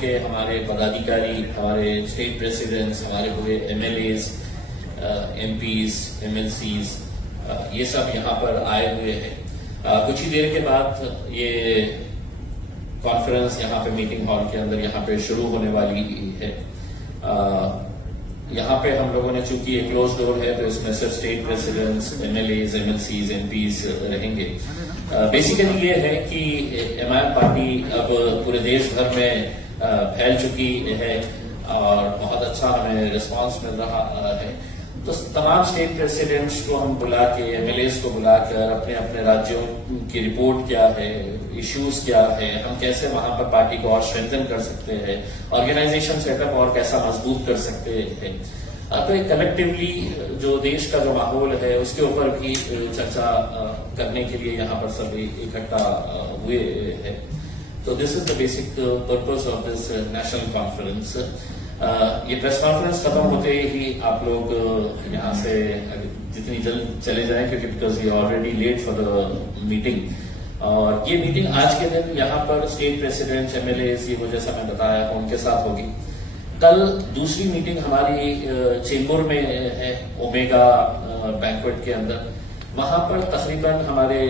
के हमारे पदाधिकारी, हमारे स्टेट प्रेसिडेंट्स, हमारे पूरे एमएलएज, एमपीज, एमएलसीज, ये सब यहाँ पर आए हुए हैं। कुछ ही देर के बाद ये कॉन्फ्रेंस यहाँ पे मीटिंग हॉल के अंदर यहाँ पे शुरू होने वाली है। यहाँ पे हम लोगों ने, चूंकि ये क्लोज डोर है, तो इसमें सिर्फ state presidents, MLAs, MLCs, MPs रहेंगे। बेसिकली ये है कि एमआईएम पार्टी अब पूरे देश भर में फैल चुकी है और बहुत अच्छा हमें रिस्पांस मिल रहा है। तो तमाम स्टेट प्रेसिडेंट्स को हम बुला के, एमएलएज को बुलाकर अपने अपने राज्यों की रिपोर्ट क्या है, इश्यूज क्या है, हम कैसे वहां पर पार्टी को और स्ट्रेंथन कर सकते हैं, ऑर्गेनाइजेशन सेटअप और कैसा मजबूत कर सकते हैं। तो एक कलेक्टिवली जो देश का जो माहौल है उसके ऊपर भी चर्चा करने के लिए यहाँ पर सभी इकट्ठा हुए हैं। तो this is the basic purpose of this national conference. ये प्रेस कॉन्फ्रेंस खत्म होते ही आप लोग यहाँ से जितनी जल्द चले जाएं, क्योंकि बिकॉज ये already late for the meeting. और ये मीटिंग आज के दिन यहाँ पर स्टेट प्रेसिडेंट, एमएलएज, ये वो जैसा मैं बताया उनके साथ होगी। कल दूसरी मीटिंग हमारी चेंबूर में है, ओमेगा बैंक्वेट के अंदर। वहां पर तकरीबन हमारे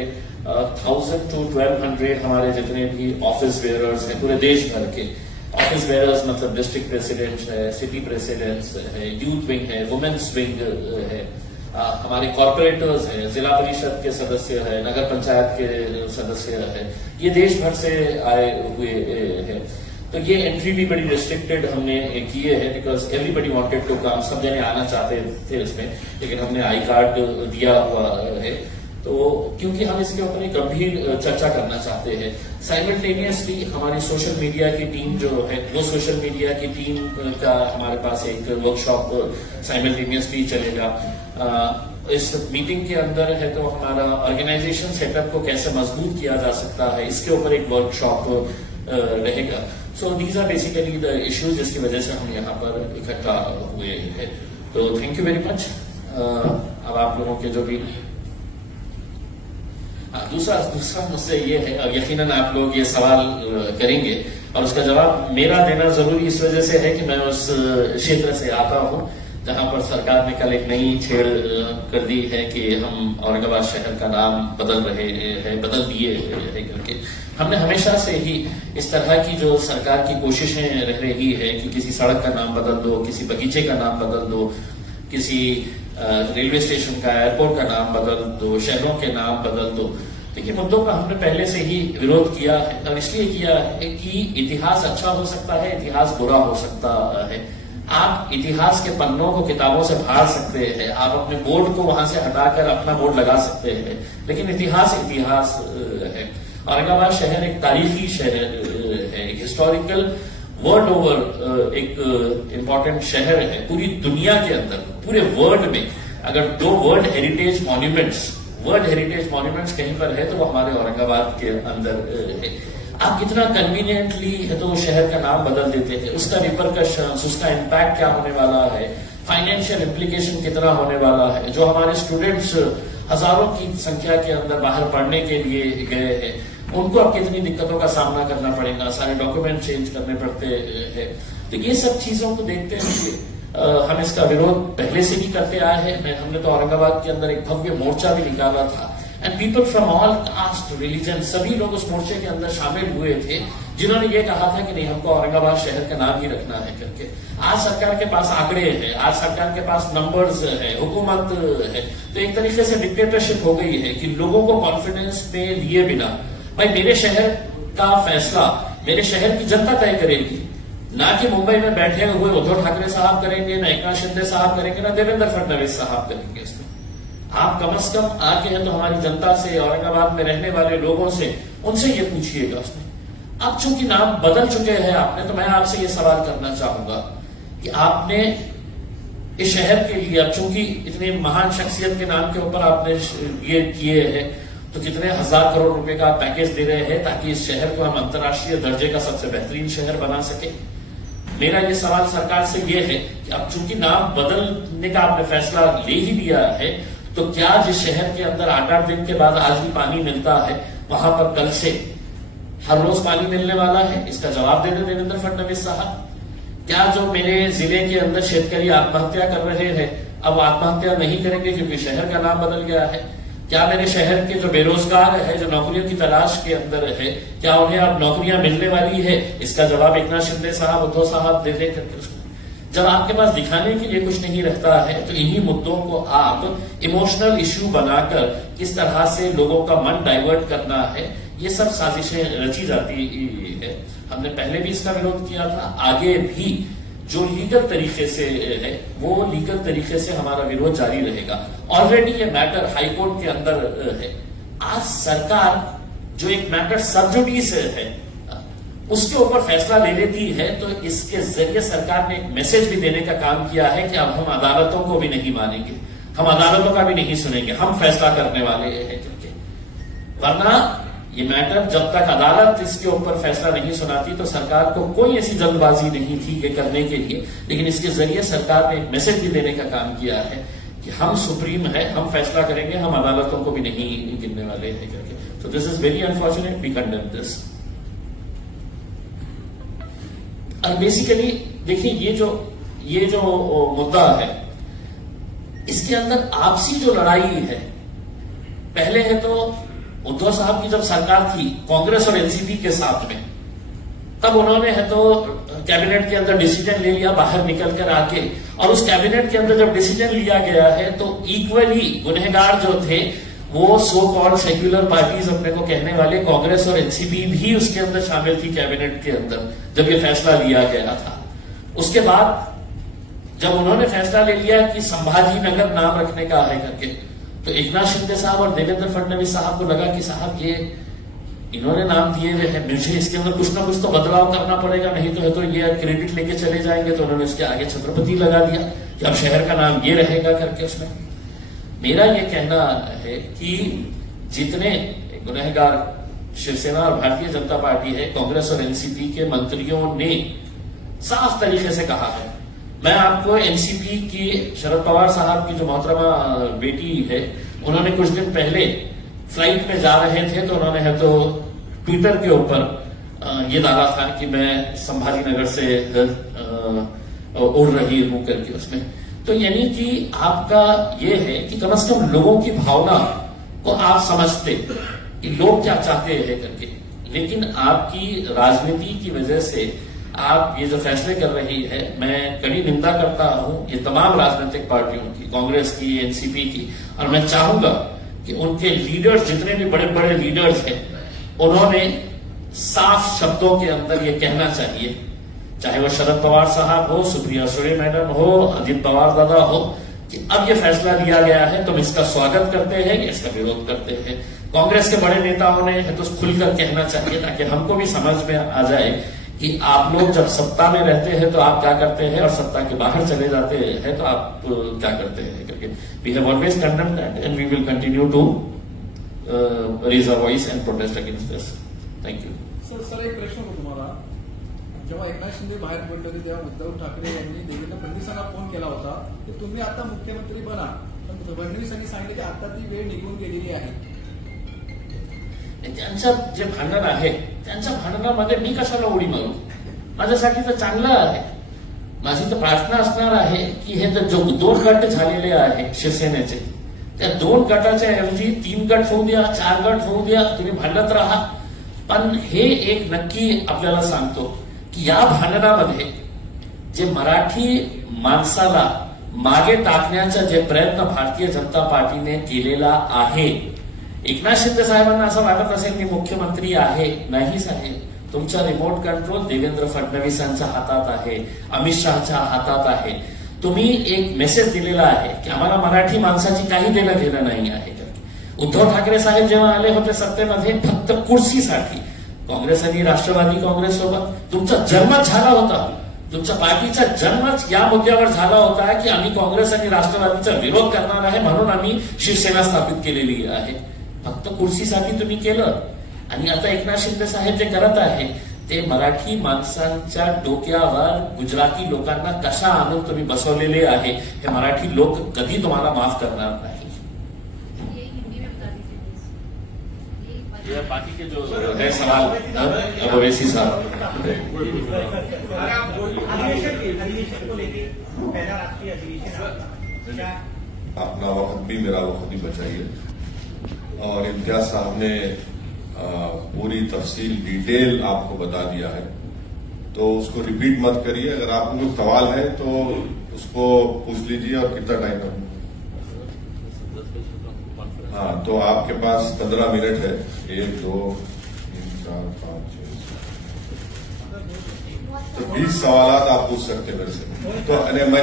1000 to 1200 हमारे जितने भी ऑफिस बेयरर्स हैं पूरे देश भर के। ऑफिस बेयरर्स मतलब डिस्ट्रिक्ट प्रेसिडेंट्स है, सिटी प्रेसिडेंट्स है, यूथ विंग है, वुमेन्स विंग है, हमारे कॉर्पोरेटर्स है, जिला परिषद के सदस्य है, नगर पंचायत के सदस्य है, ये देश भर से आए हुए हैं। तो ये एंट्री भी बड़ी रिस्ट्रिक्टेड हमने किए है, because everybody wanted to come, सब जने आना चाहते थे इसमें, लेकिन हमने आई कार्ड दिया हुआ है। तो क्योंकि हम इसके ऊपर एक गंभीर चर्चा करना चाहते हैं। साइमल्टेनियसली हमारी सोशल मीडिया की टीम जो है, वो सोशल मीडिया की टीम का हमारे पास एक वर्कशॉप साइमल्टेनियसली चलेगा। इस मीटिंग के अंदर है तो हमारा ऑर्गेनाइजेशन सेटअप को कैसे मजबूत किया जा सकता है, इसके ऊपर एक वर्कशॉप रहेगा। So these are basically the issues जिसकी वजह से हम यहाँ पर इकट्ठा हुए हैं। तो थैंक यू वेरी मच। अब आप लोगों के जो भी दूसरा मुझसे ये है, यकीनन आप लोग ये सवाल करेंगे और उसका जवाब मेरा देना जरूरी इस वजह से है कि मैं उस क्षेत्र से आता हूँ जहां पर सरकार ने कल एक नई छेड़ कर दी है कि हम औरंगाबाद शहर का नाम बदल दिए हैं करके। हमने हमेशा से ही इस तरह की जो सरकार की कोशिशें रह रही है कि किसी सड़क का नाम बदल दो, किसी बगीचे का नाम बदल दो, किसी रेलवे स्टेशन का, एयरपोर्ट का नाम बदल दो, शहरों के नाम बदल दो। देखिए, मुद्दों का हमने पहले से ही विरोध किया है और इसलिए किया है कि इतिहास अच्छा हो सकता है, इतिहास बुरा हो सकता है। आप इतिहास के पन्नों को किताबों से फाड़ सकते हैं, आप अपने बोर्ड को वहां से हटाकर अपना बोर्ड लगा सकते हैं, लेकिन इतिहास इतिहास है। औरंगाबाद शहर एक तारीखी शहर है, एक हिस्टोरिकल वर्ल्ड ओवर एक इम्पोर्टेंट शहर है पूरी दुनिया के अंदर। पूरे वर्ल्ड में अगर 2 वर्ल्ड हेरिटेज मॉन्यूमेंट्स कहीं पर है तो वो हमारे औरंगाबाद के अंदर है। आप कितना कन्वीनियंटली है तो शहर का नाम बदल देते हैं, उसका रिपरकशंस, उसका इम्पैक्ट क्या होने वाला है, फाइनेंशियल इम्प्लीकेशन कितना होने वाला है। जो हमारे स्टूडेंट्स हजारों की संख्या के अंदर बाहर पढ़ने के लिए गए हैं, उनको अब कितनी दिक्कतों का सामना करना पड़ेगा, सारे डॉक्यूमेंट चेंज करने पड़ते हैं। तो ये सब चीजों को देखते हुए हम इसका विरोध पहले से भी करते आए हैं। हमने तो औरंगाबाद के अंदर एक भव्य मोर्चा भी निकाला था and people from all cast, religion, सभी लोग उस मोर्चे के अंदर शामिल हुए थे जिन्होंने ये कहा था कि नहीं, हमको औरंगाबाद शहर का नाम ही रखना है करके। आज सरकार के पास आंकड़े हैं, आज सरकार के पास नंबर्स है, हुकूमत है, तो एक तरीके से डिक्टेटरशिप हो गई है कि लोगों को कॉन्फिडेंस में लिए बिना, भाई मेरे शहर का फैसला मेरे शहर की जनता तय करेगी, ना कि मुंबई में बैठे हुए उद्धव ठाकरे साहब करेंगे, ना एकनाथ शिंदे साहब करेंगे, ना देवेंद्र फडणवीस साहब करेंगे। इसमें आप कम से कम आके हैं तो हमारी जनता से, औरंगाबाद में रहने वाले लोगों से, उनसे ये पूछिएगा। उसमें अब चूंकि नाम बदल चुके हैं आपने, तो मैं आपसे ये सवाल करना चाहूंगा कि आपने इस शहर के लिए, अब चूंकि इतने महान शख्सियत के नाम के ऊपर आपने ये किए हैं, तो कितने हजार करोड़ रुपए का पैकेज दे रहे हैं ताकि इस शहर को हम अंतर्राष्ट्रीय दर्जे का सबसे बेहतरीन शहर बना सके। मेरा ये सवाल सरकार से ये है कि अब चूंकि नाम बदलने का आपने फैसला ले ही लिया है, तो क्या जिस शहर के अंदर 8-8 दिन के बाद आज भी पानी मिलता है, वहां पर कल से हर रोज पानी मिलने वाला है? इसका जवाब दे दे देवेंद्र फडणवीस साहब। क्या जो मेरे जिले के अंदर शेतकरी आत्महत्या कर रहे हैं अब आत्महत्या नहीं करेंगे क्योंकि शहर का नाम बदल गया है? क्या मेरे शहर के जो बेरोजगार है, जो नौकरियों की तलाश के अंदर है, क्या उन्हें अब नौकरियां मिलने वाली है? इसका जवाब एकनाथ शिंदे साहब, उद्धव साहब दे दे करके उसको। जब आपके पास दिखाने के लिए कुछ नहीं रहता है तो इन्हीं मुद्दों को आप इमोशनल इश्यू बनाकर किस तरह से लोगों का मन डाइवर्ट करना है, ये सब साजिशें रची जाती है। हमने पहले भी इसका विरोध किया था, आगे भी जो लीगल तरीके से है वो लीगल तरीके से हमारा विरोध जारी रहेगा। ऑलरेडी ये मैटर हाईकोर्ट के अंदर है। आज सरकार जो एक मैटर सब जुडिस है उसके ऊपर फैसला ले लेती है तो इसके जरिए सरकार ने एक मैसेज भी देने का काम किया है कि अब हम अदालतों को भी नहीं मानेंगे, हम अदालतों का भी नहीं सुनेंगे, हम फैसला करने वाले हैं करके। वरना ये मैटर जब तक अदालत इसके ऊपर फैसला नहीं सुनाती तो सरकार को कोई ऐसी जल्दबाजी नहीं थी कि करने के लिए, लेकिन इसके जरिए सरकार ने एक मैसेज भी देने का काम किया है कि हम सुप्रीम है, हम फैसला करेंगे, हम अदालतों को भी नहीं गिनने वाले हैं करके। तो this is very unfortunate, we condemn this. और बेसिकली देखिए ये जो मुद्दा है इसके अंदर आपसी जो लड़ाई है, पहले है तो उद्धव साहब की जब सरकार थी कांग्रेस और एनसीपी के साथ में, तब उन्होंने है तो कैबिनेट के अंदर डिसीजन ले लिया बाहर निकल कर आके, और उस कैबिनेट के अंदर जब डिसीजन लिया गया है तो इक्वली गुनहगार जो थे वो सो कॉल्ड सेक्युलर पार्टीज अपने को कहने वाले कांग्रेस और एनसीपी भी उसके अंदर शामिल थी कैबिनेट के अंदर जब ये फैसला लिया गया था। उसके बाद जब उन्होंने फैसला ले लिया कि संभाजी नगर नाम रखने का है करके, तो एकनाथ शिंदे साहब और देवेंद्र फडणवीस साहब को लगा कि साहब ये इन्होंने नाम दिए हुए हैं, मुझे इसके अंदर कुछ ना कुछ तो बदलाव करना पड़ेगा, नहीं तो है तो ये क्रेडिट लेके चले जाएंगे। तो उन्होंने इसके आगे छत्रपति लगा दिया कि अब शहर का नाम ये रहेगा करके। उसमें मेरा ये कहना है कि जितने गुनहगार शिवसेना और भारतीय जनता पार्टी है, कांग्रेस और एनसीपी के मंत्रियों ने साफ तरीके से कहा है। मैं आपको एनसीपी की शरद पवार साहब की जो मोहतरमा बेटी है, उन्होंने कुछ दिन पहले फ्लाइट में जा रहे थे तो उन्होंने है तो ट्विटर के ऊपर ये दावा था कि मैं संभाजी नगर से उड़ रही हूं करके उसमें। तो यानी कि आपका ये है कि कम से कम लोगों की भावना को आप समझते कि लोग क्या चाहते हैं करके, लेकिन आपकी राजनीति की वजह से आप ये जो फैसले कर रही है, मैं कड़ी निंदा करता हूं ये तमाम राजनीतिक पार्टियों की, कांग्रेस की, एनसीपी की, और मैं चाहूंगा कि उनके लीडर्स, जितने भी बड़े बड़े लीडर्स हैं, उन्होंने साफ शब्दों के अंदर ये कहना चाहिए, चाहे वो शरद पवार साहब हो, सुप्रिया सुले मैडम हो, अजित पवार दादा हो, कि अब ये फैसला लिया गया है तो हम इसका स्वागत करते हैं, इसका विरोध करते हैं। कांग्रेस के बड़े नेताओं ने तो खुलकर कहना चाहिए ताकि हमको भी समझ में आ जाए कि आप लोग जब सत्ता में रहते हैं तो आप क्या करते हैं और सत्ता के बाहर चले जाते हैं तो आप क्या करते हैं करके। We have always condemned that and we will continue to raise a voice and protest against this. Thank you. Sir एक प्रश्न होतो तुम्हाला, जेव्हा एकनाथ शिंदे बाहेर पडले होते तेव्हा उद्धव ठाकरे यांनी देवेंद्र फडणवीसांना फोन केला होता की तुम्ही आता मुख्यमंत्री बना, पण फडणवीसांनी सांगितले की आता ती वेळ निघून गेलेली आहे। त्यांचं जे भांडण आहे त्यांच्या भांडणामध्ये मी कशाला उडी मारू, माझ्यासाठी तर चांगलं आहे। माझी तर प्रार्थना असणार आहे की हे तर जो 2 गट झालेले आहे शिवसेनेचे, त्या 2 गटाच्या ऐवजी 3 गट होऊ द्या, 4 गट होऊ द्या, तुम्ही भांडत राहा, पण हे एक नक्की आपल्याला सांगतो की या भांडणामध्ये जे मराठी माणसाला मागे टाकण्याचा जे प्रयत्न भारतीय जनता पार्टीने केलेला आहे, एकनाथ शिंदे साहेबांना असं वाटत असेल की मुख्यमंत्री आहे, नाही साहेब, तुमचा रिमोट कंट्रोल देवेंद्र फडणवीसांच्या हातात आहे, अमित शहाच्या हातात आहे। तुम्ही एक मेसेज दिलेला आहे की आम्हाला मराठी माणसाची काही देणं घेणं नाही आहे। उद्धव ठाकरे साहेब जेव्हा आले होते सत्तेमध्ये फक्त कुर्सीसाठी काँग्रेस आणि राष्ट्रवादी काँग्रेस सोबत तुमचा जन्मच झाला होता, तुमच्या पार्टीचा जन्मच या मुद्द्यावर झाला होता की आम्ही काँग्रेस आणि राष्ट्रवादीचा विरोध करणार आहे म्हणून आम्ही शिवसेना स्थापित केलेली आहे। फक्त कुर्सीसाठी तुम्ही केलं, आणि आता एकनाथ शिंदे साहेब जे करत आहे ते मराठी माणसांच्या डोक्यावर गुजराती लोकांना कशा आणून तुम्ही बसवलेले आहे हे मराठी लोक कधी तुम्हाला माफ करणार नाही। ये बाकी के जो है सवाल ओवैसी साहब। अधिवेशन को लेके पहला राष्ट्रीय अधिवेशन अपना वक्त भी मेरा वक्त भी बचाइए। और इम्तियाज साहब ने पूरी तफसील डिटेल आपको बता दिया है, तो उसको रिपीट मत करिए। अगर आपको कोई सवाल है तो उसको पूछ लीजिए। और कितना टाइम है? हाँ, तो आपके पास 15 मिनट है। 1 2 3 4 5 6 तो 20 सवाल आप पूछ सकते हैं मेरे से। तो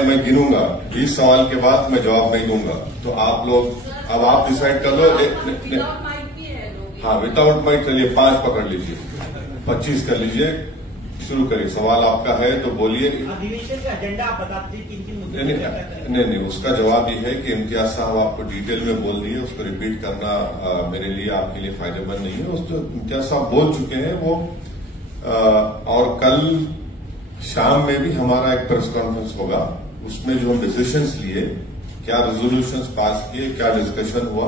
मैं गिनूंगा, 20 सवाल के बाद मैं जवाब नहीं दूंगा। तो आप लोग अब आप डिसाइड कर लो। हाँ, विदाउट माइट चलिए 5 पकड़ लीजिए, 25 कर लीजिए। शुरू करिए। सवाल आपका है तो बोलिए। अधिवेशन का एजेंडा आप बता दीजिए किन किन मुद्दों नहीं, उसका जवाब ये है कि इम्तियाज साहब आपको डिटेल में बोल दिए, उसको रिपीट करना मेरे लिए आपके लिए फायदेमंद नहीं है। उसको इम्तियाज साहब बोल चुके हैं वो। और कल शाम में भी हमारा एक प्रेस कॉन्फ्रेंस होगा, उसमें जो हम डिसीजंस लिए, क्या रेजोल्यूशंस पास किए, क्या डिस्कशन हुआ,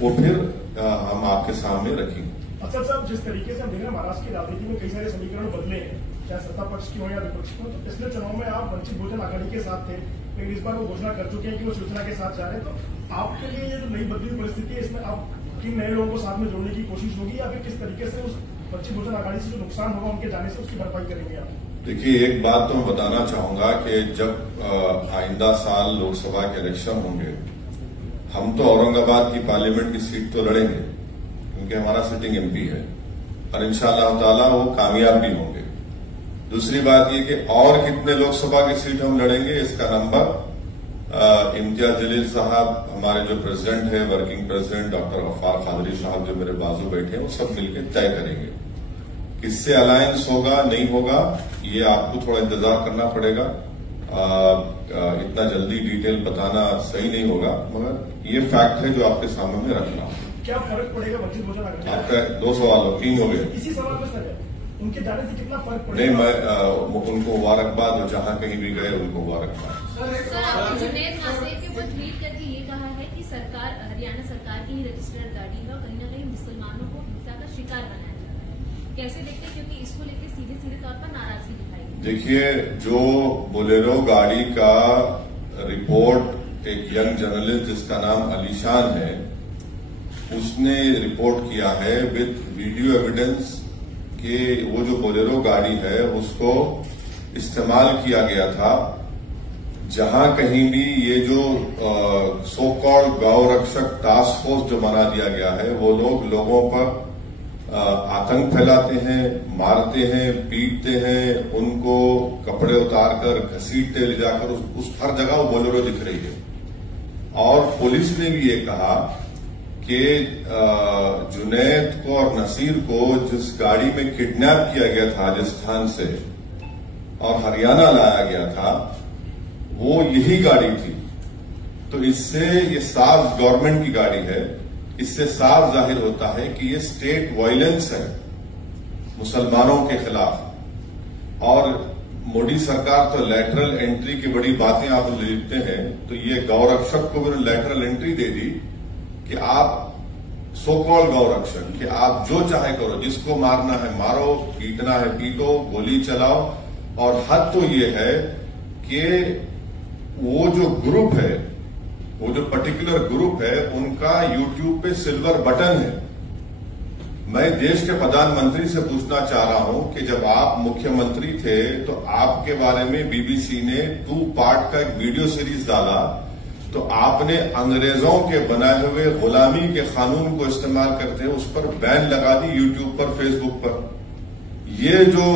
वो फिर हम आपके सामने रखेंगे। अफसर साहब, जिस तरीके से हम देख रहे हैं महाराष्ट्र की राजनीति में कई सारे समीकरण बदले हैं, चाहे सत्ता पक्ष की हो या विपक्ष की हो। तो पिछले चुनाव में आप वंचित बहुजन आघाड़ी के साथ थे, लेकिन इस बार वो घोषणा कर चुके हैं कि वो शिवसेना के साथ जा रहे हैं। तो आपके लिए ये जो नई बदली हुई परिस्थिति है, इसमें आप किन नए लोगों को साथ में जोड़ने की कोशिश होगी, या फिर किस तरीके से उस वंचित बहुजन आघाड़ी से जो नुकसान होगा उनके जाने से उसकी भरपाई करेंगे आप? देखिए, एक बात तो मैं बताना चाहूंगा कि जब आइंदा साल लोकसभा के इलेक्शन होंगे, हम तो औरंगाबाद की पार्लियामेंट की सीट तो लड़ेंगे क्योंकि हमारा सिटिंग एमपी है, और इंशाअल्लाह ताला वो कामयाब भी होंगे। दूसरी बात ये कि और कितने लोकसभा की सीट हम लड़ेंगे, इसका नंबर इम्तियाज जलील साहब, हमारे जो प्रेसिडेंट है, working president doctor Gaffar Qadri साहब जो मेरे बाजू बैठे हैं, वो सब मिलकर तय करेंगे। किससे अलायंस होगा नहीं होगा ये आपको थोड़ा इंतजार करना पड़ेगा। इतना जल्दी डिटेल बताना सही नहीं होगा, मगर ये फैक्ट है जो आपके सामने में रखना। क्या फर्क पड़ेगा वंचित बहुजन आघाड़ी? आपका 2 सवाल हो, 3 हो गए। इसी सवाल में सर, उनके जाने से कितना फर्क पड़ेगा? नहीं, मैं उनको मुबारकबाद, और जहां कहीं भी गए उनको मुबारकबाद। सर, जुनैद नासिर के वो ट्वीट करके ये कहा है कि सरकार, हरियाणा सरकार की ही रजिस्टर्ड गाड़ी है और कहीं न कहीं मुसलमानों को हिंसा का शिकार बनाया जा रहा है। कैसे देखते हैं, क्योंकि इसको लेकर सीधे तौर पर नाराजगी दिखाई? देखिए, जो बोलेरो गाड़ी का रिपोर्ट एक यंग जर्नलिस्ट जिसका नाम अलीशान है, उसने रिपोर्ट किया है विद वीडियो एविडेंस कि वो जो बोलेरो गाड़ी है उसको इस्तेमाल किया गया था जहां कहीं भी ये जो सो कॉल्ड गौ रक्षक टास्क फोर्स जो बना दिया गया है, वो लोगों पर आतंक फैलाते हैं, मारते हैं, पीटते हैं, उनको कपड़े उतारकर घसीटते ले जाकर उस हर जगह वो बोलेरो दिख रही है। और पुलिस ने भी ये कहा कि जुनैद को और नसीर को जिस गाड़ी में किडनैप किया गया था राजस्थान से और हरियाणा लाया गया था, वो यही गाड़ी थी। तो इससे ये साफ गवर्नमेंट की गाड़ी है, इससे साफ जाहिर होता है कि ये स्टेट वायलेंस है मुसलमानों के खिलाफ। और मोदी सरकार तो लैटरल एंट्री की बड़ी बातें आप लिखते हैं, तो ये गौरक्षक को भी लैटरल एंट्री दे दी कि आप सो कॉल गौरक्षक कि आप जो चाहे करो, जिसको मारना है मारो, पीटना है पीटो, गोली चलाओ। और हद तो ये है कि वो जो ग्रुप है, वो जो पर्टिकुलर ग्रुप है, उनका यूट्यूब पे सिल्वर बटन है। मैं देश के प्रधानमंत्री से पूछना चाह रहा हूं कि जब आप मुख्यमंत्री थे तो आपके बारे में बीबीसी ने 2 पार्ट का एक वीडियो सीरीज डाला, तो आपने अंग्रेजों के बनाए हुए गुलामी के कानून को इस्तेमाल करते हैं, उस पर बैन लगा दी यूट्यूब पर, फेसबुक पर। ये जो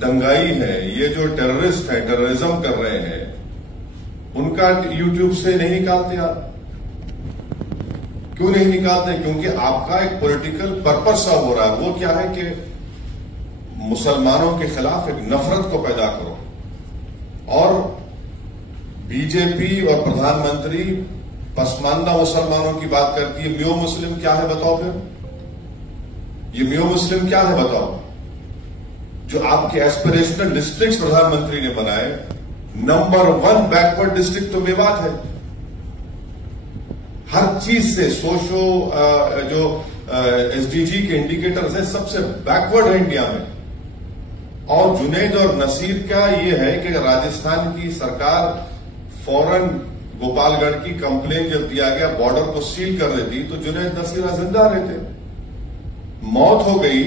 दंगाई है, ये जो टेररिस्ट है, टेररिज्म कर रहे हैं, उनका यूट्यूब से नहीं निकालते आप? क्यों नहीं निकालते? क्योंकि आपका एक पॉलिटिकल पर्पस सा हो रहा है। वो क्या है कि मुसलमानों के खिलाफ एक नफरत को पैदा करो। और बीजेपी और प्रधानमंत्री पसमानदा मुसलमानों की बात करती है। म्यो मुस्लिम क्या है बताओ? फिर ये म्यो मुस्लिम क्या है बताओ? जो आपके एस्पिरेशनल डिस्ट्रिक्ट प्रधानमंत्री ने बनाए, नंबर 1 बैकवर्ड डिस्ट्रिक्ट तो मेवात है। हर चीज से जो एसडीजी के इंडिकेटर्स है सबसे बैकवर्ड है इंडिया में। और जुनैद और नसीर का ये है कि राजस्थान की सरकार फौरन गोपालगढ़ की कंप्लेन जब दिया गया बॉर्डर को सील कर देती तो जुनैद नसीर जिंदा रहते। मौत हो गई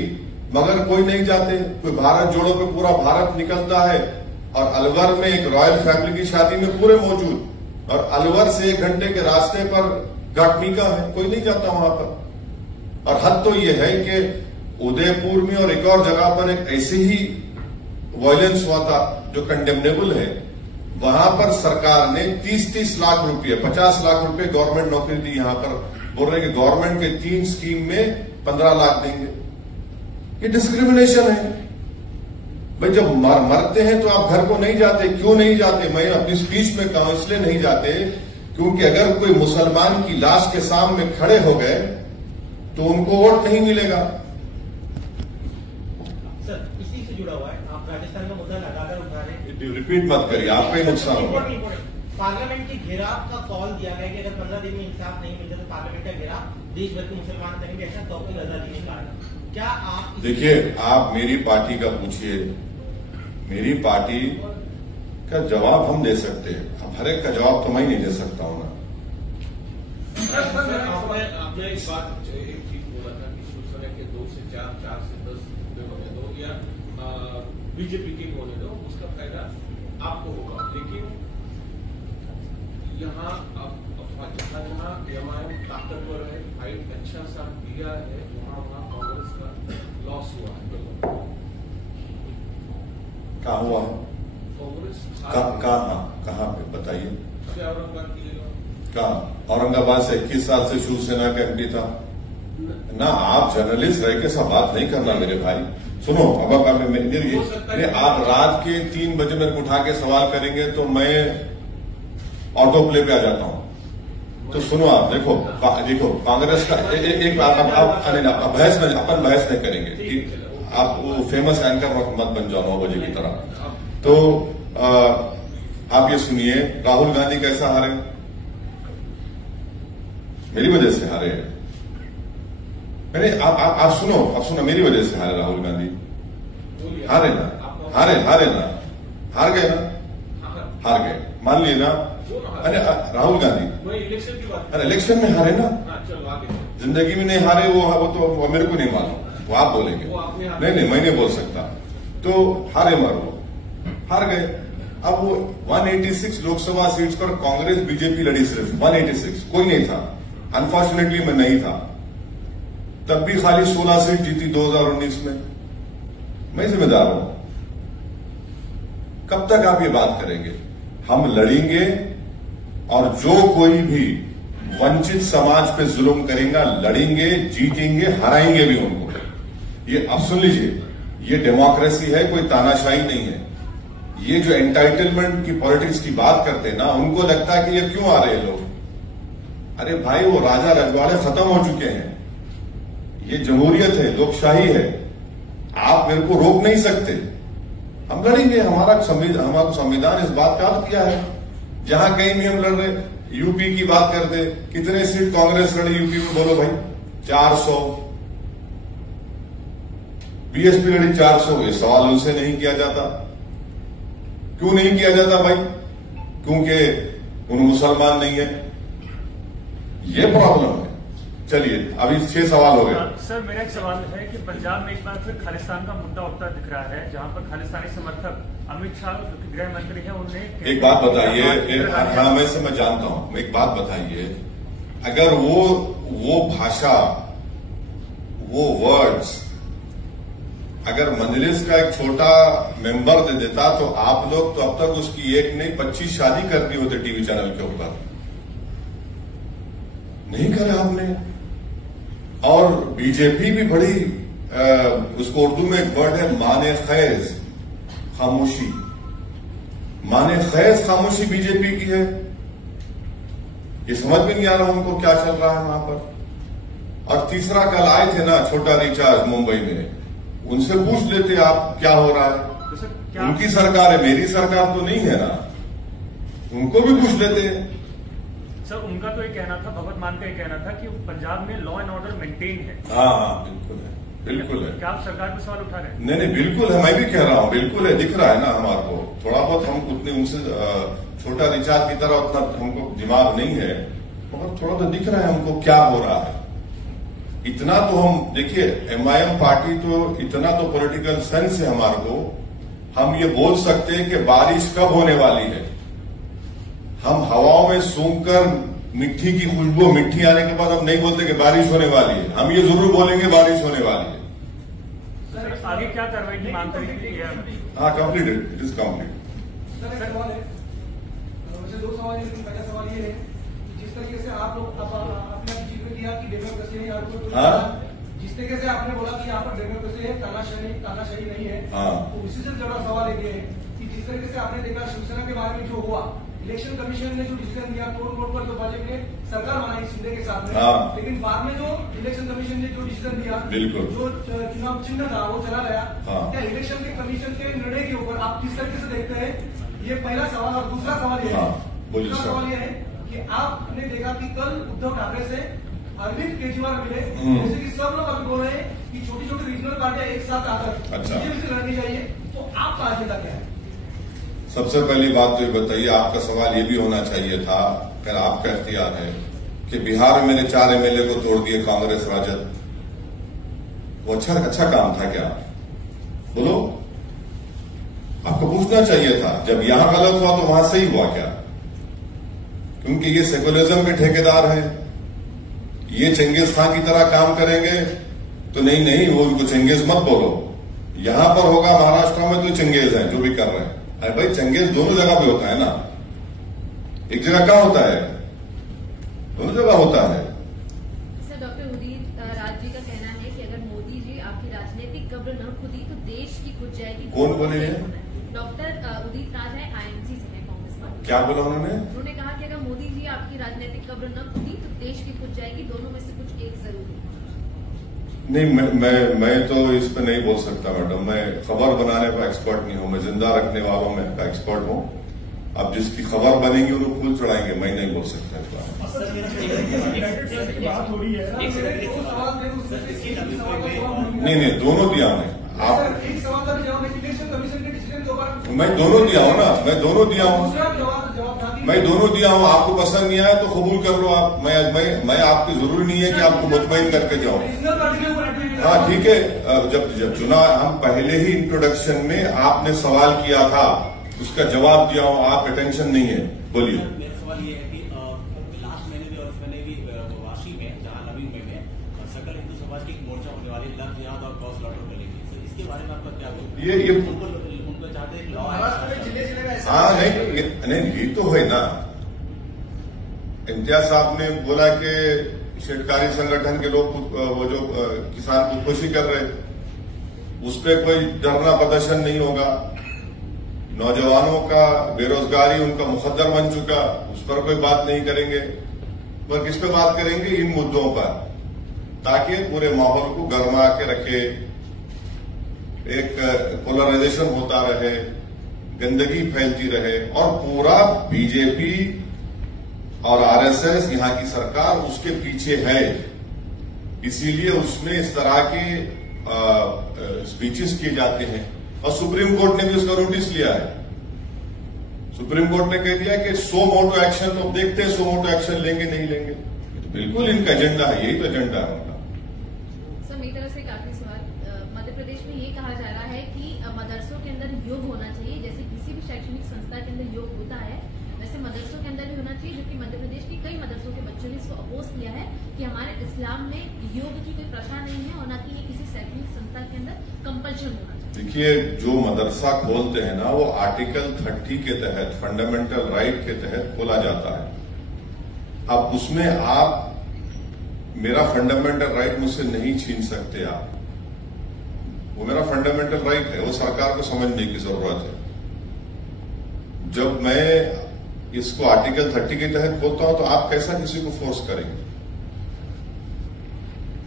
मगर कोई नहीं जाते। कोई भारत जोड़ो पे पूरा भारत निकलता है और अलवर में एक रॉयल फैमिली की शादी में पूरे मौजूद, और अलवर से 1 घंटे के रास्ते पर घाटमीका है, कोई नहीं जाता वहां पर। और हद तो यह है कि उदयपुर में और एक और जगह पर एक ऐसी ही वायलेंस हुआ था जो कंडेमनेबल है। वहां पर सरकार ने 30-30 लाख रुपए 50 लाख रुपए गवर्नमेंट नौकरी दी। यहां पर बोल रहे हैं कि गवर्नमेंट के 3 स्कीम में 15 लाख देंगे। ये डिस्क्रिमिनेशन है भाई। जब मरते हैं तो आप घर को नहीं जाते, क्यों नहीं जाते? मैं अपनी स्पीच में कहा इसलिए नहीं जाते क्योंकि अगर कोई मुसलमान की लाश के सामने खड़े हो गए तो उनको वोट नहीं मिलेगा। सर इसी से जुड़ा हुआ है, आप राजस्थान का मुद्दा लगातार उठा रहे हैं। रिपीट मत करिए, आपका ही नुकसान होगा। पार्लियामेंट के घेराव का कॉल दिया गया कि अगर 15 दिन में इंसाफ नहीं मिलता तो पार्लियामेंट का घेराव देश भर के मुसलमान करेंगे, ऐसा तौकीर आजादी ने कहा। क्या आप देखिए, आप मेरी पार्टी का पूछिए, मेरी पार्टी का जवाब हम दे सकते हैं। अब हर एक का जवाब तो मैं नहीं दे सकता हूं ना। आपने एक बात एक चीज बोला था कि शिवसेना के 2 से 4, 4 से 10 होने दो या बीजेपी के होने दो, उसका फायदा आपको होगा। लेकिन यहाँ जहां जहां एमआईएम ताकतवर है, फाइट अच्छा सा दिया है, वहां कांग्रेस का लॉस हुआ है। कहाँ हुआ? कांग्रेस कहाँ पे बताइए? औरंगाबाद की कहाँ? औरंगाबाद से 21 साल से शिवसेना का एमपी था ना। आप जर्नलिस्ट रह के सब बात नहीं करना मेरे भाई। सुनो, अब आप रात के 3 बजे मेरे को उठा के सवाल करेंगे तो मैं ऑटो प्ले पे आ जाता हूं। तो सुनो, आप देखो कांग्रेस का एक बात आप बहस में अपन बहस नहीं करेंगे कि आप वो फेमस एंकर मत बन जाओ 9 बजे की तरह। तो आप ये सुनिए, राहुल गांधी कैसा हारे? मेरी वजह से हारे। अरे आप सुनो मेरी वजह से हारे राहुल गांधी। हारे ना, हार गए मान लिए ना। अरे राहुल गांधी इलेक्शन की बात, अरे इलेक्शन में हारे ना, चलो आगे। जिंदगी में नहीं हारे। वो तो मेरे को नहीं मालूम, वो आप बोलेंगे। नहीं मैं नहीं बोल सकता। तो हारे हार गए। अब वो 186 लोकसभा सीट्स पर कांग्रेस बीजेपी लड़ी, सिर्फ 186, कोई नहीं था। अनफॉर्चुनेटली मैं नहीं था। तब भी खाली 16 सीट जीती 2019 में। मैं जिम्मेदार हूं। कब तक आप ये बात करेंगे? हम लड़ेंगे और जो कोई भी वंचित समाज पे जुल्म करेगा लड़ेंगे, जीतेंगे, हराएंगे भी उनको। ये अब सुन लीजिए, ये डेमोक्रेसी है, कोई तानाशाही नहीं है। ये जो एंटाइटलमेंट की पॉलिटिक्स की बात करते हैं ना, उनको लगता है कि ये क्यों आ रहे हैं लोग। अरे भाई, वो राजा रजवाड़े खत्म हो चुके हैं। ये जमहूरियत है, लोकशाही है। आप मेरे को रोक नहीं सकते। हम लड़ेंगे। हमारा संविधान इस बात का किया है। जहां कहीं भी हम लड़ रहे, यूपी की बात करते, कितने सीट कांग्रेस लड़ी यूपी में? बोलो भाई, 400। बीएसपी लड़ी 400। ये सवाल उनसे नहीं किया जाता। क्यों नहीं किया जाता भाई? क्योंकि उन मुसलमान नहीं है। ये प्रॉब्लम है। चलिए, अभी 6 सवाल हो गए। सर, मेरा एक सवाल है कि पंजाब में एक बार फिर खालिस्तान का मुद्दा उठता दिख रहा है, जहां पर खालिस्तानी समर्थक अमित शाह जो कि गृह मंत्री हैं, उन्हें एक बात बताइए। हाँ, मैं जानता हूं। एक बात बताइए, अगर वो भाषा, वो वर्ड्स अगर मजलिस का एक छोटा मेंबर दे देता तो आप लोग तो अब तक उसकी 1 नहीं 25 शादी करनी होती टीवी चैनल के ऊपर। नहीं करे आपने। और बीजेपी भी बड़ी उसको उर्दू में एक वर्ड है माने खैज, खामोशी। माने खैज खामोशी बीजेपी की है। ये समझ में नहीं आ रहा उनको क्या चल रहा है वहां पर। और तीसरा, कल आए थे ना छोटा रिचार्ज मुंबई में, उनसे पूछ लेते आप क्या हो रहा है। उनकी सरकार है, मेरी सरकार तो नहीं है ना। उनको भी पूछ लेते हैं। सर उनका तो ये कहना था, भगवत मान का ये कहना था कि पंजाब में लॉ एंड ऑर्डर मेंटेन है। हाँ बिल्कुल है, बिल्कुल है। क्या आप सरकार पे सवाल उठा रहे हैं? नहीं बिल्कुल है, मैं भी कह रहा हूँ बिल्कुल है, दिख रहा है ना हमारे को। थोड़ा बहुत हम उतने उनसे छोटा रिचार्ज की तरह उतना हमको दिमाग नहीं है, मगर थोड़ा तो दिख रहा है हमको क्या हो रहा है। इतना तो हम देखिए, एमआईएम पार्टी तो इतना तो पॉलिटिकल सेंस है हमारे को, हम ये बोल सकते हैं कि बारिश कब होने वाली है। हम हवाओं में सूंघकर मिट्टी की खुशबू, मिट्टी आने के बाद हम नहीं बोलते कि बारिश होने वाली है, हम ये जरूर बोलेंगे बारिश होने वाली है। सर आगे क्या कार्रवाई की मांग करेंगे? हाँ completed, it is complete. Sir एक सवाल है, वैसे दो सवाल है, लेकिन पहला सवाल ये है कि जिस तरीके से आप लोग आपने जिक्र किया कि डेमोक्रेसी है, जिस तरीके से आपने बोला कि यहाँ पर डेमोक्रेसी है, तानाशाही नहीं है, तो उसी से जुड़ा सवाल ये है कि जिस तरीके से आपने देखा शिवसेना के बारे में जो हुआ, इलेक्शन कमीशन ने जो डिसीजन दिया, तोड़ मोड़ पर तो भाजपा ने सरकार बनाई शिंदे के साथ में, लेकिन बाद में जो इलेक्शन कमीशन ने जो डिसीजन दिया, जो चुनाव चिन्ह था वो चला गया। क्या इलेक्शन के कमीशन के निर्णय के ऊपर आप किस तरीके से देखते हैं? ये पहला सवाल। और दूसरा सवाल ये है, कि आपने देखा कि कल उद्धव ठाकरे से अरविंद केजरीवाल मिले, जैसे कि सब लोग अभी बोल रहे हैं कि छोटी छोटी रीजनल पार्टियां एक साथ आकर बीजेपी से लड़नी चाहिए, तो आपका एजेंडा क्या है? सबसे पहली बात तो ये बताइए, आपका सवाल ये भी होना चाहिए था, अगर आपका इख्तियार है कि बिहार में मेरे 4 एमएलए को तोड़ दिए कांग्रेस राजद, वो अच्छा काम था क्या? बोलो, आपको पूछना चाहिए था। जब यहां गलत हुआ तो वहां सही हुआ क्या? क्योंकि ये सेकुलरिज्म के ठेकेदार हैं, ये चंगेज खान की तरह काम करेंगे तो नहीं वो उनको चंगेज मत बोलो। यहां पर होगा महाराष्ट्र में तो चंगेज है जो भी कर रहे हैं। अरे भाई चंगेज दोनों जगह पे होता है ना, एक जगह कहाँ होता है? दोनों जगह होता है। सर डॉक्टर उदित राज जी का कहना है कि अगर मोदी जी आपकी राजनीतिक कब्र न खुदी तो देश की खुद जाएगी। कौन बोले हैं? डॉक्टर उदित राज है, आईएनसी से है, कांग्रेस पार्टी। क्या बोला उन्होंने कहा कि अगर मोदी जी आपकी राजनीतिक कब्र न खुदी तो देश की खुद जाएगी, दोनों में से कुछ एक जरूर। नहीं, मैं तो इस पे नहीं बोल सकता मैडम। मैं खबर बनाने का एक्सपर्ट नहीं हूं, मैं जिंदा रखने वालों में का एक्सपर्ट हूं। अब जिसकी खबर बनेगी उन्हें फूल चढ़ाएंगे, मैं नहीं बोल सकता इस बारे में। बात हो रही है, नहीं दोनों दिया मैं। आप एक सवाल का जवाब इलेक्शन कमीशन के डिसीजन के ऊपर मैं दोनों दिया हूं ना, मैं दोनों दिया हूं। आपको पसंद नहीं आया तो कबूल कर लो आप। मैं आपकी जरूरी नहीं है कि आपको मुतमईन करके जाऊं। हाँ ठीक है, जब चुना, हम पहले ही इंट्रोडक्शन में आपने सवाल किया था, उसका जवाब दिया हूं। आप टेंशन नहीं है, बोलिए। मेरा सवाल ये है कि लास्ट महीने भी और इस महीने भी वाशी में, जहां नवी मुंबई में सकल हिंदू समाज की एक मोर्चा होने वाली, लव जिहाद और गौ स्लॉटर को लेकर, इसके बारे में आपका क्या बोलना? ये उनको चाहते हैं लॉ। हाँ नहीं ये तो है ना। इम्तियाज साहब ने बोला कि शेतकारी संगठन के लोग वो जो किसान खुदकुशी कर रहे, उस पर कोई धरना प्रदर्शन नहीं होगा। नौजवानों का बेरोजगारी उनका मुकद्दर बन चुका, उस पर कोई बात नहीं करेंगे। पर किस पे बात करेंगे? इन मुद्दों पर, ताकि पूरे माहौल को गर्मा के रखे, एक पोलराइजेशन होता रहे, गंदगी फैलती रहे, और पूरा बीजेपी और आरएसएस, यहां की सरकार उसके पीछे है। इसीलिए उसमें इस तरह के स्पीचेस किए जाते हैं। और सुप्रीम कोर्ट ने भी उसका नोटिस लिया है। सुप्रीम कोर्ट ने कह दिया कि 100 मोटो एक्शन, तो देखते हैं 100 मोटो एक्शन लेंगे नहीं लेंगे। तो बिल्कुल इनका एजेंडा है, यही तो एजेंडा है उनका। सर मेरी तरफ से काफी सवाल। मध्य प्रदेश में ये कहा जा रहा है कि मदरसों के अंदर योग होना चाहिए, जैसे किसी भी शैक्षणिक संस्था के अंदर योग होता है, वैसे मदरसों के अंदर भी होना चाहिए, जबकि मध्य प्रदेश के कई मदरसों के बच्चों ने इसको अपोज किया है कि हमारे इस्लाम में योग की कोई प्रथा नहीं है, और न कि ये किसी शैक्षणिक संस्था के अंदर कंपल्शन होना चाहिए। देखिए, जो मदरसा खोलते हैं ना, वो आर्टिकल 30 के तहत, फंडामेंटल राइट के तहत खोला जाता है। अब उसमें आप मेरा फंडामेंटल राइट मुझसे नहीं छीन सकते आप। वो मेरा फंडामेंटल राइट है, वो सरकार को समझने की जरूरत है। जब मैं इसको आर्टिकल 30 के तहत खोलता हूं तो आप कैसा किसी को फोर्स करेंगे?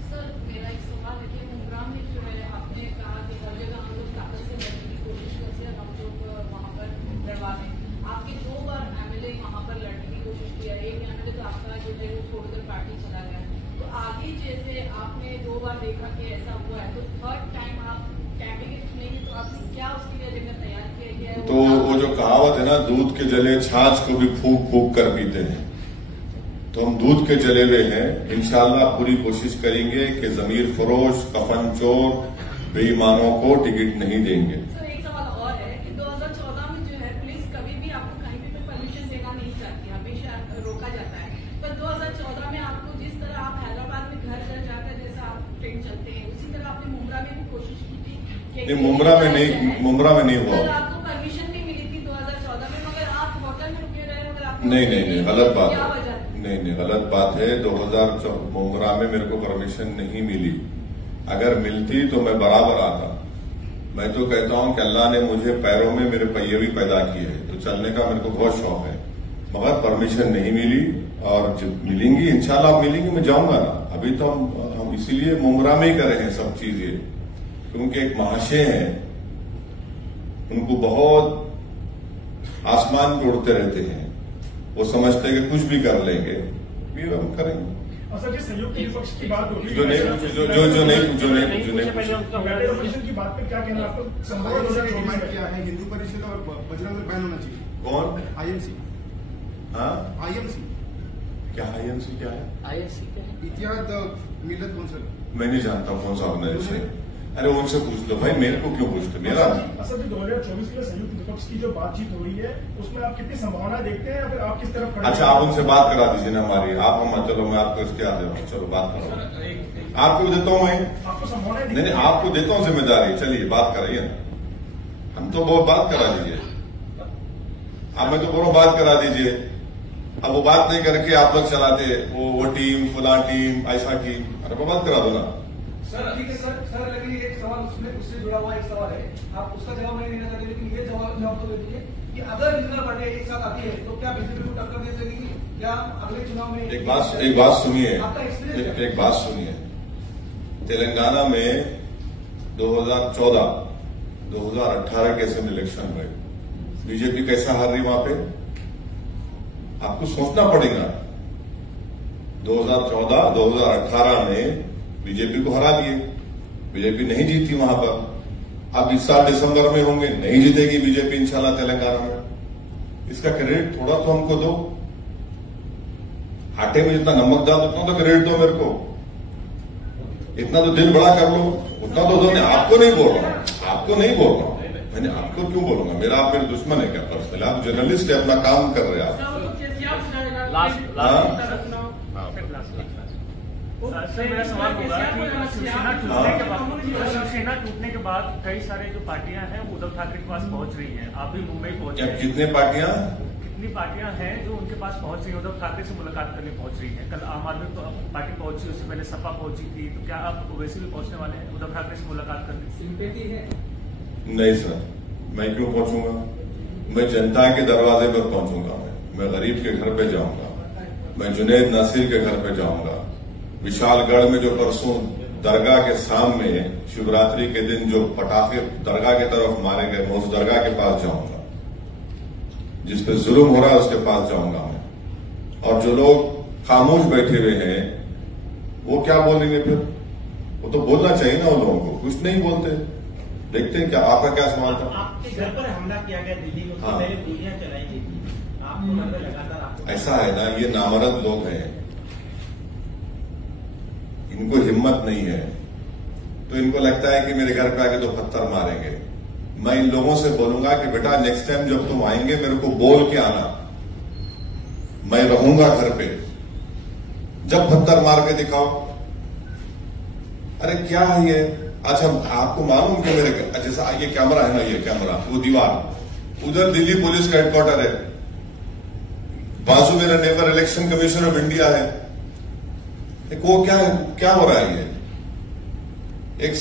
सर मेरा एक सवाल है कि मुंब्रा में जो है आपने कहा कि हर जगह हम लोग ताकत से लड़ने की कोशिश करते हैं, हम लोग वहां पर लड़वा दें। आपके 2 बार एमएलए वहां पर लड़ने की कोशिश किया है। एक एमएलए तो आपके जो है वो छोड़कर पार्टी चला गया। तो आगे जैसे आपने 2 बार देखा कि ऐसा हुआ है, तो थर्ड टाइम आप कैंडिडेट चुनेंगे तो आपने क्या उसके लिए एजेंडा तैयार किया गया है? तो वो जो कहावत है ना, दूध के जले छाछ को भी फूंक फूंक कर पीते हैं, तो हम दूध के जले हुए हैं। इंशाल्लाह पूरी कोशिश करेंगे कि जमीर फरोश, कफन चोर, बेईमानों को टिकट नहीं देंगे। सर एक सवाल और है कि 2014 में जो है पुलिस कभी भी आपको कहीं भी परमिशन देना नहीं चाहती, हमेशा रोका जाता है। पर 2014 में आपको जिस तरह आप हैदराबाद में घर घर जाकर जैसा आप ट्रेन चलते हैं, उसी तरह आपने मुंब्रा में भी कोशिश की थी कि मुंब्रा में नहीं हुआ। आपको परमिशन नहीं मिली थी 2014 में, मगर आप होटल में रुके रहे, मगर आपको नहीं, गलत बात क्या है। वजह? नहीं, गलत बात है। 2014 मुंब्रा में मेरे को परमिशन नहीं मिली। अगर मिलती तो मैं बराबर आता। मैं तो कहता हूं कि अल्लाह ने मुझे पैरों में मेरे पहिए भी पैदा किए हैं, तो चलने का मेरे को बहुत शौक है, मगर परमिशन नहीं मिली। और जब मिलेंगी इंशाल्लाह मिलेंगी, मैं जाऊंगा ना। अभी तो हम इसीलिए मुंब्रा में ही कर रहे हैं सब चीजें, क्योंकि एक महाशय हैं, उनको बहुत आसमान पे उड़ते रहते हैं, वो समझते हैं कि कुछ भी कर लेंगे, ये हम करेंगे। सर जी, संयुक्त विपक्ष की बात होगी जो नहीं रेजोल्यूशन की बात पे क्या कहना आपको? डिमांड किया है हिंदू परिषद और बजरंग दल बैन होना चाहिए। कौन? आईएमसी। हाँ, आईएमसी क्या आईएमसी क्या है? आईएमसी इतिहाद मिलत कौंसिल। मैं नहीं जानता कौन सा ऑर्गेनाइजेशन है। अरे उनसे पूछ लो भाई, मेरे को क्यों पूछते? मेरा असद जी 2024 के लिए संयुक्त विपक्ष की जो बातचीत हो रही है, उसमें आप कितनी संभावना देखते हैं, या फिर आप किस तरफ खड़े हैं? अच्छा, आप उनसे बात करा दीजिए ना हमारी। आप हम चलो, मैं आपको इसके आ दे रहा हूँ, चलो बात करो। आपको देता हूँ मैं, आपको संभावना नहीं, आपको देता हूँ जिम्मेदारी। चलिए बात कराइए ना, हम तो बहुत बात करा दीजिए। आप मैं तो बोलो बात करा दीजिए। अब वो बात नहीं करके आप लोग चलाते, वो टीम, फुला टीम, ऐसा टीम। अरे वो बात करा दो ना। सर ठीक है सर, लेकिन एक सवाल उससे जुड़ा हुआ एक सवाल है, आप उसका जवाब नहीं देना चाहते, लेकिन ये जवाब तो दे दीजिए कि अगर रीजनल पार्टी एक साथ आती है तो क्या बीजेपी को टक्कर दे सकेगी? क्या अगले चुनाव में? एक बात सुनिए, एक बात सुनिए। तेलंगाना में 2014, 2018 के असेंबली इलेक्शन में बीजेपी कैसा हार रही वहां पे? आपको सोचना पड़ेगा। 2014, 2018 में बीजेपी को हरा दिए, बीजेपी नहीं जीती वहां पर। अब इस साल दिसंबर में होंगे, नहीं जीतेगी बीजेपी इंशाल्लाह तेलंगाना में। इसका क्रेडिट थोड़ा तो हमको दो। आटे में जितना नमक डाल उतना तो क्रेडिट दो मेरे को, इतना तो दिल बड़ा कर लो, उतना तो दो। आपको नहीं बोल रहा हूं, आपको नहीं बोल रहा हूं, मैंने आपको क्यों बोलूंगा? मेरा आप मेरे दुश्मन है क्या पर्सनल? आप जर्नलिस्ट है, अपना काम कर रहे हैं आप। सर मेरा सवाल होगा कि शिवसेना टूटने के बाद कई सारे जो पार्टियां हैं वो उद्धव ठाकरे के पास पहुंच रही हैं। आप भी मुंबई पहुंचे हैं। कितनी पार्टियां हैं जो उनके पास पहुंच रही है, उद्धव ठाकरे से मुलाकात करने पहुंच रही है? कल आम आदमी पार्टी पहुंची, उससे पहले सपा पहुंची थी, तो क्या आप वैसे भी पहुंचने वाले हैं उद्धव ठाकरे से मुलाकात करने? सिंपैथी है? नहीं सर, मैं क्यों पहुंचूंगा? मैं जनता के दरवाजे पर पहुंचूंगा। मैं गरीब के घर पे जाऊंगा, मैं जुनैद नासिर के घर पे जाऊंगा, विशालगढ़ में जो परसों दरगाह के सामने शिवरात्रि के दिन जो पटाखे दरगाह की तरफ मारे गए, मैं उस दरगाह के पास जाऊंगा। जिस पे जुल्म हो रहा है उसके पास जाऊंगा मैं। और जो लोग खामोश बैठे हुए हैं वो क्या बोलेंगे फिर? वो तो बोलना चाहिए ना उन लोगों को, कुछ नहीं बोलते। देखते हैं क्या आपका क्या सवाल था? आपके घर पर हमला किया गया दिल्ली में, उससे पहले गोलियां चलाई गई थी, आपको लगातार आपको ऐसा है ना, ये नामर्द लोग हैं, इनको हिम्मत नहीं है, तो इनको लगता है कि मेरे घर पे आके तो पत्थर मारेंगे। मैं इन लोगों से बोलूंगा कि बेटा नेक्स्ट टाइम जब तुम आएंगे मेरे को बोल के आना, मैं रहूंगा घर पे, जब पत्थर मार के दिखाओ। अरे क्या है ये? अच्छा आपको मालूम कि मेरे जैसा ये कैमरा है ना, ये कैमरा, वो दीवार, उधर दिल्ली पुलिस का हेडक्वार्टर है, बाजू मेरा neighbour election commission of India है। वो क्या हो रहा है? ये एक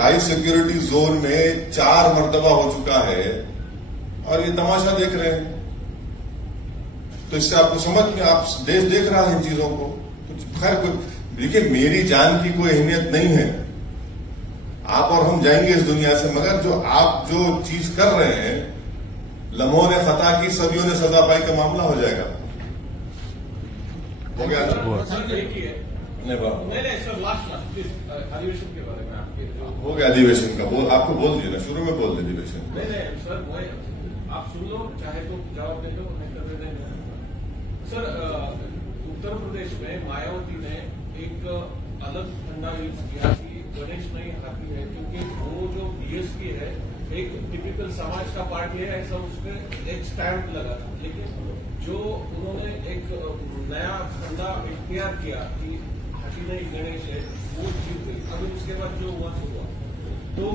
हाई सिक्योरिटी जोन में 4 मर्तबा हो चुका है और ये तमाशा देख रहे हैं। तो इससे आपको समझ में, आप देश देख रहा है इन चीजों को। तो खैर देखिए, मेरी जान की कोई अहमियत नहीं है, आप और हम जाएंगे इस दुनिया से, मगर जो आप जो चीज कर रहे हैं, लम्हों ने खता की सदियों ने सजा पाई का मामला हो जाएगा। हो गया सर एक ही है नहीं बाबू नहीं सर लास्ट प्लीज अधिवेशन के बारे में आपके जो हो गया अधिवेशन का आपको बोल दिया ना शुरू में बोल दिया अधिवेशन नहीं सर वो आप सुन लो चाहे तो जवाब दे दो नहीं तो दे देंगे सर उत्तर प्रदेश में मायावती ने एक अलग फंडा यूज किया कि गणेश नहीं हाथी है क्योंकि वो जो बीएसपी है एक टिपिकल समाज का पार्ट है ऐसा उसमें एक स्टैंप लगा था लेकिन जो उन्होंने एक नया फंडा इख्तियार किया कि हाथी नहीं गणेश है वो जीत गई अभी उसके बाद जो हुआ सो हुआ तो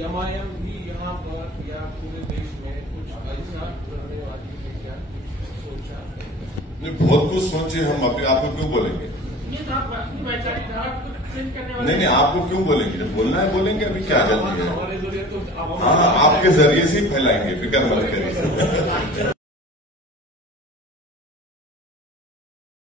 एमआईएम भी यहाँ पर या पूरे देश में कुछ ऐसा करने वाली है क्या सोचा नहीं बहुत कुछ सोचे हम आपको क्यों बोलेंगे नहीं आपको क्यों बोलेंगे बोलना है बोलेंगे अभी क्या जल्दी है हमारे जरिए तो हाँ आपके जरिए से ही फैलाएंगे फिक्र मत करिए